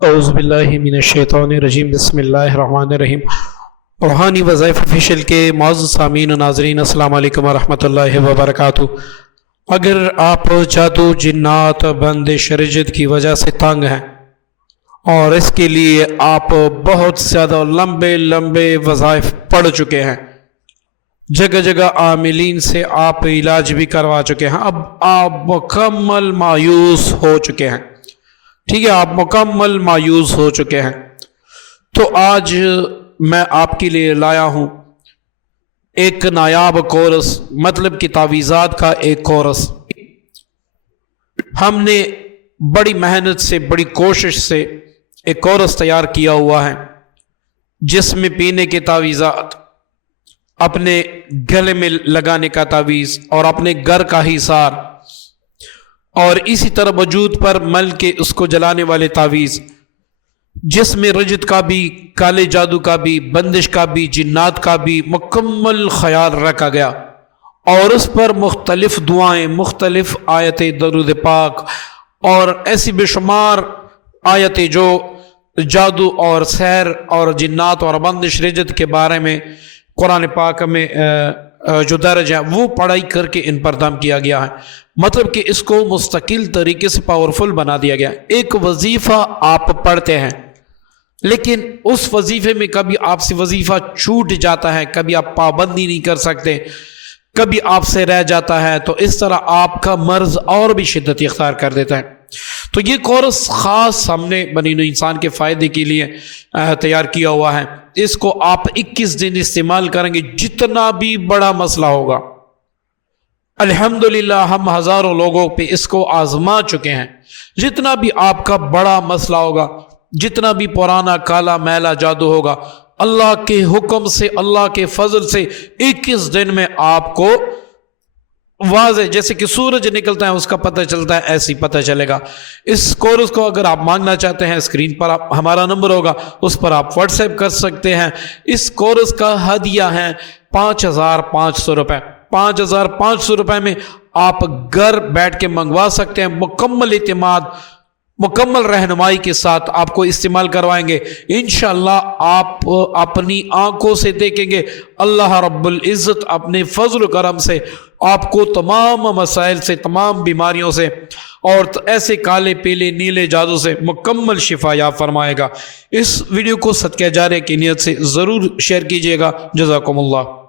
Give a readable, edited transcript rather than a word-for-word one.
اعوذ باللہ من الشیطان الرجیم، بسم اللہ الرحمن الرحیم۔ روحانی وظائف آفیشیل کے معزز سامعین و ناظرین، السلام علیکم ورحمۃ اللہ وبرکاتہ۔ اگر آپ جادو، جنات، بندش، رجت کی وجہ سے تنگ ہیں اور اس کے لیے آپ بہت زیادہ لمبے وظائف پڑھ چکے ہیں، جگہ جگہ عاملین سے آپ علاج بھی کروا چکے ہیں، اب آپ مکمل مایوس ہو چکے ہیں، ٹھیک ہے، آپ مکمل مایوس ہو چکے ہیں، تو آج میں آپ کے لیے لایا ہوں ایک نایاب کورس، مطلب کہ تعویذات کا ایک کورس۔ ہم نے بڑی محنت سے، بڑی کوشش سے ایک کورس تیار کیا ہوا ہے، جس میں پینے کے تعویذات، اپنے گلے میں لگانے کا تعویذ اور اپنے گھر کا حصار، اور اسی طرح وجود پر مل کے اس کو جلانے والے تعویذ، جس میں رجت کا بھی، کالے جادو کا بھی، بندش کا بھی، جنات کا بھی مکمل خیال رکھا گیا، اور اس پر مختلف دعائیں، مختلف آیتیں درود پاک اور ایسی بے شمار آیتیں جو جادو اور سحر اور جنات اور بندش رجت کے بارے میں قرآن پاک میں جو درج ہے وہ پڑھائی کر کے ان پر دم کیا گیا ہے، مطلب کہ اس کو مستقل طریقے سے پاورفل بنا دیا گیا۔ ایک وظیفہ آپ پڑھتے ہیں، لیکن اس وظیفے میں کبھی آپ سے وظیفہ چھوٹ جاتا ہے، کبھی آپ پابندی نہیں کر سکتے، کبھی آپ سے رہ جاتا ہے، تو اس طرح آپ کا مرض اور بھی شدت اختیار کر دیتا ہے۔ تو یہ کورس خاص ہم نے بنی نوع انسان کے فائدے کے لیے تیار کیا ہوا ہے۔ اس کو آپ 21 دن استعمال کریں گے، جتنا بھی بڑا مسئلہ ہوگا، الحمدللہ ہم ہزاروں لوگوں پہ اس کو آزما چکے ہیں، جتنا بھی آپ کا بڑا مسئلہ ہوگا، جتنا بھی پرانا کالا میلا جادو ہوگا، اللہ کے حکم سے، اللہ کے فضل سے 21 دن میں آپ کو واضح، جیسے کہ سورج نکلتا ہے اس کا پتہ چلتا ہے، ایسے ہی پتہ چلے گا۔ اس کورس کو اگر آپ مانگنا چاہتے ہیں، اسکرین پر ہمارا نمبر ہوگا، اس پر آپ واٹس ایپ کر سکتے ہیں۔ اس کورس کا ہدیہ ہے 5500 روپے۔ 5500 روپے میں آپ گھر بیٹھ کے منگوا سکتے ہیں، مکمل اعتماد، مکمل رہنمائی کے ساتھ آپ کو استعمال کروائیں گے۔ انشاءاللہ آپ اپنی آنکھوں سے دیکھیں گے اللہ رب العزت اپنے فضل و کرم سے آپ کو تمام مسائل سے، تمام بیماریوں سے اور ایسے کالے پیلے نیلے جادو سے مکمل شفا یاب فرمائے گا۔ اس ویڈیو کو صدقہ جاریہ کی نیت سے ضرور شیئر کیجیے گا۔ جزاکم اللہ۔